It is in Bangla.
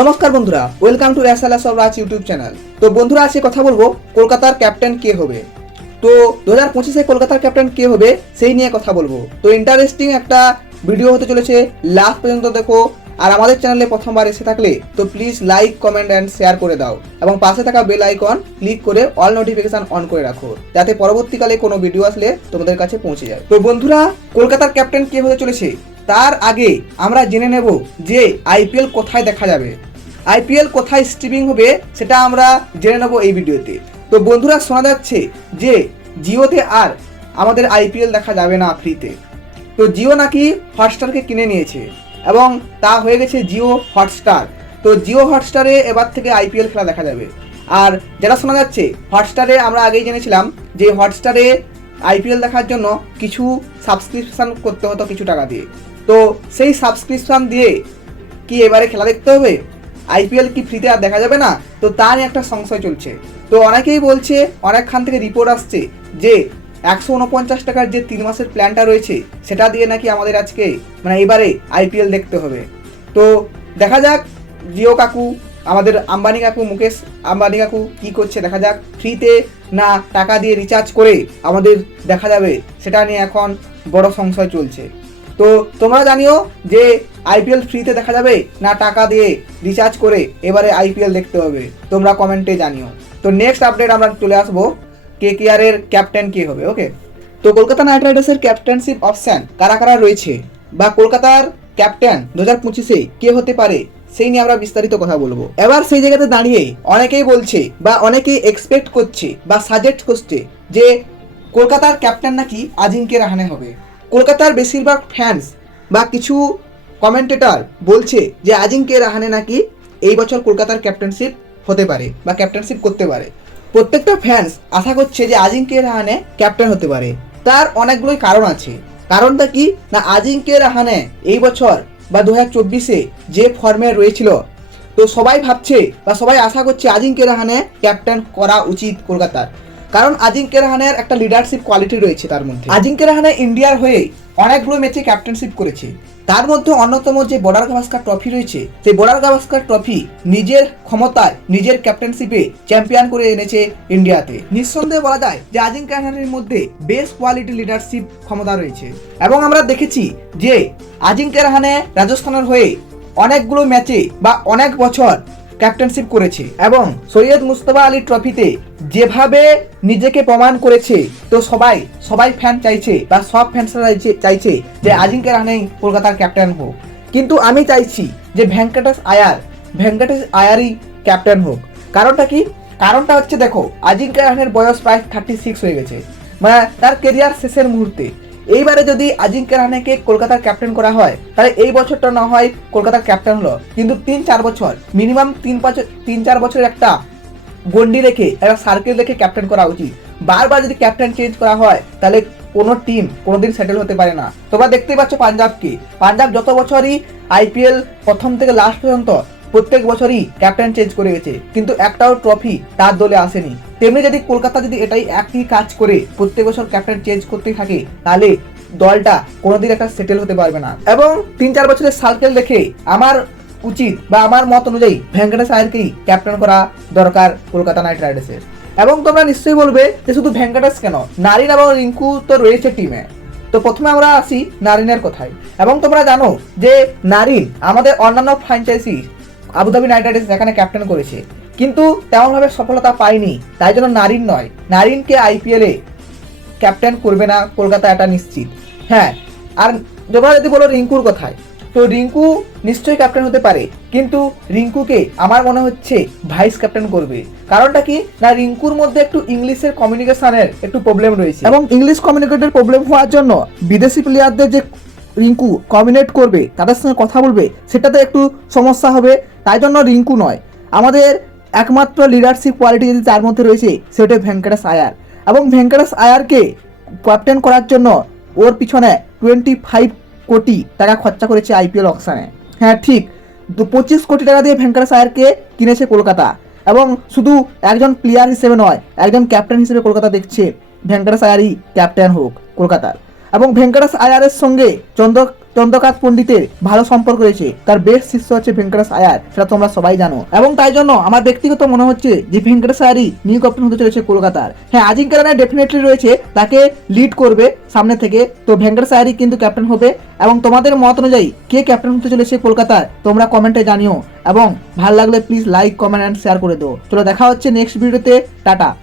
নমস্কার বন্ধুরা, welcome to ace of Raj YouTube channel. তো বন্ধুরা, আজকে কথা বলব কলকাতার ক্যাপ্টেন কে হবে। তো দু হাজার পঁচিশে কলকাতার ক্যাপ্টেন কে হবে, সেই নিয়ে কথা বলব। তো ইন্টারেস্টিং একটা ভিডিও হতে চলেছে। লাস্ট পর্যন্ত দেখো। আর আমাদের চ্যানেলে প্রথমবার এসে থাকলে, তো please like comment and share করে দাও। এবং পাশে থাকা বেল আইকন ক্লিক করে অল নোটিফিকেশন অন করে রাখো। যাতে পরবর্তীকালে কোনো ভিডিও আসলে তোমাদের কাছে পৌঁছে যায়। তো বন্ধুরা, কলকাতার ক্যাপ্টেন কে হতে চলেছে? তার আগে আমরা জেনে নেব যে আইপিএল কোথায় দেখা যাবে। আইপিএল কোথায় স্ট্রিমিং হবে সেটা আমরা জেনে নেব এই ভিডিওতে। তো বন্ধুরা, শোনা যাচ্ছে যে জিওতে আর আমাদের আইপিএল দেখা যাবে না ফ্রিতে। তো জিও নাকি হটস্টারকে কিনে নিয়েছে এবং তা হয়ে গেছে জিও হটস্টার। তো জিও হটস্টারে এবার থেকে আইপিএল খেলা দেখা যাবে। আর যেটা শোনা যাচ্ছে, হটস্টারে আমরা আগেই জেনেছিলাম যে হটস্টারে আইপিএল দেখার জন্য কিছু সাবস্ক্রিপশন করতে হতো কিছু টাকা দিয়ে। তো সেই সাবস্ক্রিপশন দিয়ে কি এবারে খেলা দেখতে হবে? আইপিএল কি ফ্রিতে আর দেখা যাবে না? তো তা নিয়ে একটা সংশয় চলছে। তো অনেকেই বলছে, অনেকখান থেকে রিপোর্ট আসছে যে একশো উনপঞ্চাশ টাকার যে তিন মাসের প্ল্যানটা রয়েছে, সেটা দিয়ে নাকি আমাদের আজকে মানে এবারে আইপিএল দেখতে হবে। তো দেখা যাক, জিও কাকু, আমাদের আম্বানি কাকু, মুকেশ আম্বানি কাকু কি করছে দেখা যাক ফ্রিতে না টাকা দিয়ে রিচার্জ করে আমাদের দেখা যাবে, সেটা নিয়ে এখন বড় সংশয় চলছে। তো তোমরা জানিও যে আইপিএল ফ্রিতে দেখা যাবে না টাকা দিয়ে রিচার্জ করে এবারে আইপিএল দেখতে হবে। তোমরা কমেন্টে জানিও। তো নেক্সট আপডেট আমরা চলে আসব কে কে এর ক্যাপ্টেন কে হবে ওকে তো কলকাতা নাইট রাইডার্সের ক্যাপ্টেনশিপ অপশন কারা কারা রয়েছে বা কলকাতার ক্যাপ্টেন দু হাজার পঁচিশে কে হতে পারে, সেই নিয়ে আমরা বিস্তারিত কথা বলব। এবার সেই জায়গাতে দাঁড়িয়ে অনেকেই বলছে বা অনেকেই এক্সপেক্ট করছে বা সাজেস্ট করছে যে কলকাতার ক্যাপ্টেন নাকি আজিঙ্কে রাহানে হবে। কলকাতার বেশিরভাগ ফ্যান্স বা কিছু কমেন্টেটর বলছে যে আজিঙ্কে রাহানে নাকি এই বছর কলকাতার ক্যাপ্টেনশিপ হতে পারে বা ক্যাপ্টেনশিপ করতে পারে। প্রত্যেকটা ফ্যান্স আশা করছে যে আজিঙ্কে রাহানে ক্যাপ্টেন হতে পারে। তার অনেকগুলোই কারণ আছে। কারণটা কি? না আজিঙ্কে রাহানে এই বছর বা দু হাজার চব্বিশে যে ফর্মে রয়েছিল, তো সবাই ভাবছে বা সবাই আশা করছে আজিঙ্কে রাহানে ক্যাপ্টেন করা উচিত কলকাতার। কারণ আজিঙ্কে রাহানের একটা লিডারশিপ কোয়ালিটি রয়েছে তার মধ্যে। আজিঙ্কে রাহানে ইন্ডিয়ার হয়ে অনেকগুলো ম্যাচে ক্যাপ্টেনশিপ করেছে। তার মধ্যে অন্যতম যে বর্ডার গাভাস্কার ট্রফি রয়েছে, সেই বর্ডার গাভাস্কার ট্রফি নিজের ক্ষমতায়, নিজের ক্যাপ্টেনশিপে চ্যাম্পিয়ন করে এনেছে ইন্ডিয়াতে। নিঃসন্দেহে বলা যায় যে আজিঙ্কে রাহানের মধ্যে বেস্ট কোয়ালিটি লিডারশিপ ক্ষমতা রয়েছে। এবং আমরা দেখেছি যে আজিঙ্কে রাহানে রাজস্থানের হয়ে অনেকগুলো ম্যাচে বা অনেক বছর ক্যাপ্টেনশিপ করেছে এবং সৈয়দ মুস্তফা আলী ট্রফিতে যেভাবে নিজেকে প্রমাণ করেছে, তো সবাই সবাই ফ্যান চাইছে বা সব ফ্যান্সরা চাইছে যে আজিঙ্কে রাহানে কলকাতার ক্যাপ্টেন হোক। কিন্তু আমি চাইছি যে ভেঙ্কটেশ আয়ার, ভেঙ্কটেশ আয়ারই ক্যাপ্টেন হোক। কারণটা কি? কারণটা হচ্ছে দেখো আজিঙ্কে রাহানের বয়স প্রায় থার্টি সিক্স হয়ে গেছে। মানে তার কেরিয়ার শেষের মুহূর্তে এইবারে যদি আজিঙ্কে রাহানেকে কলকাতার ক্যাপ্টেন করা হয়, তাহলে এই বছরটা না হয় কলকাতার ক্যাপ্টেন হলো। কিন্তু তিন চার বছর, মিনিমাম তিন পাঁচ, তিন চার বছরের একটা গন্ডি রেখে, একটা সার্কেল রেখে ক্যাপ্টেন করা উচিত। বারবার যদি ক্যাপ্টেন চেঞ্জ করা হয়, তাহলে কোনো টিম কোনোদিন সেটেল হতে পারে না। তোমরা দেখতেই পাচ্ছ পাঞ্জাবকে। পাঞ্জাব যত বছরই আইপিএল প্রথম থেকে লাস্ট পর্যন্ত, প্রত্যেক বছরই ক্যাপ্টেন চেঞ্জ করে গেছে। কিন্তু একটাও ট্রফি তার দলে আসেনি। তেমনি যদি কলকাতা যদি এটাই একই কাজ করে, প্রত্যেক বছর ক্যাপ্টেন চেঞ্জ করতে থাকে, তাহলে দলটা কোনোদিন একটা সেটেল হতে পারবে না। এবং তিন চার বছরের সার্কেল দেখে আমার উচিত বা আমার মত অনুযায়ী ভেঙ্কটেশ আয়ারকেই ক্যাপ্টেন করা দরকার কলকাতা নাইট রাইডার্সের। এবং তোমরা নিশ্চয়ই বলবে যে শুধু ভেঙ্কটেশ কেন? নারিন এবং রিঙ্কু তো রয়েছে টিমে তো প্রথমে আমরা আসি নারিনের কথায়। এবং তোমরা জানো যে নারিন আমাদের অন্যান্য franchise Abu Dhabi Knight Riders এখানে ক্যাপ্টেন করেছে। কিন্তু তেমনভাবে সফলতা পায়নি তাই জন্য নারিন নয়। নারিনকে আইপিএলে ক্যাপ্টেন করবে না, কলকাতা এটা নিশ্চিত। হ্যাঁ আর তোমরা যদি বলো রিঙ্কুর কথায়, তো রিঙ্কু নিশ্চয়ই ক্যাপ্টেন হতে পারে, কিন্তু রিঙ্কুকে আমার মনে হচ্ছে ভাইস ক্যাপ্টেন করবে। কারণটা কি? না, রিঙ্কুর মধ্যে একটু ইংলিশের কমিউনিকেশনের একটু প্রবলেম রয়েছে। এবং ইংলিশ কমিউনিকেটের প্রবলেম হওয়ার জন্য বিদেশি প্লেয়ারদের যে রিঙ্কু কমিউনিকেট করবে, তাদের সঙ্গে কথা বলবে, সেটাতে একটু সমস্যা হবে, তাই জন্য রিঙ্কু নয়। আমাদের একমাত্র লিডারশিপ কোয়ালিটি যদি তার মধ্যে রয়েছে সেটা ভেঙ্কটেশ আয়ার। এবং ভেঙ্কটেশ আয়ারকে ক্যাপ্টেন করার জন্য ওর পিছনে টোয়েন্টি ফাইভ কোটি টাকা খরচা করেছে আইপিএল অকশানে হ্যাঁ ঠিক। দু পঁচিশ কোটি টাকা দিয়ে ভেঙ্কটেশ আয়ারকে কিনেছে কলকাতা। এবং শুধু একজন প্লেয়ার হিসেবে নয়, একজন ক্যাপ্টেন হিসেবে কলকাতা দেখছে ভেঙ্কটেশ আয়ারই ক্যাপ্টেন হোক কলকাতার। এবং ভেঙ্কটেশ আয়ারের সঙ্গে চন্দ্র চন্দ্রকান্ত পণ্ডিতের ভালো সম্পর্ক রয়েছে। তার বেস্ট শিষ্য হচ্ছে ভেঙ্কটেশ আয়ার, সেটা তোমরা সবাই জানো। এবং তাই জন্য আমার ব্যক্তিগত মনে হচ্ছে যে ভেঙ্কটেশ আয়ারই নিউ ক্যাপ্টেন হতে চলেছে কলকাতার। হ্যাঁ আজিঙ্কা রানা ডেফিনেটলি রয়েছে, তাকে লিড করবে সামনে থেকে। তো ভেঙ্কটেশ আয়ারই কিন্তু ক্যাপ্টেন হবে। এবং তোমাদের মত অনুযায়ী কে ক্যাপ্টেন হতে চলেছে কলকাতার, তোমরা কমেন্টে জানিও। এবং ভালো লাগলে please like comment and share করে দিও। চলো দেখা হচ্ছে নেক্সট ভিডিওতে টাটা।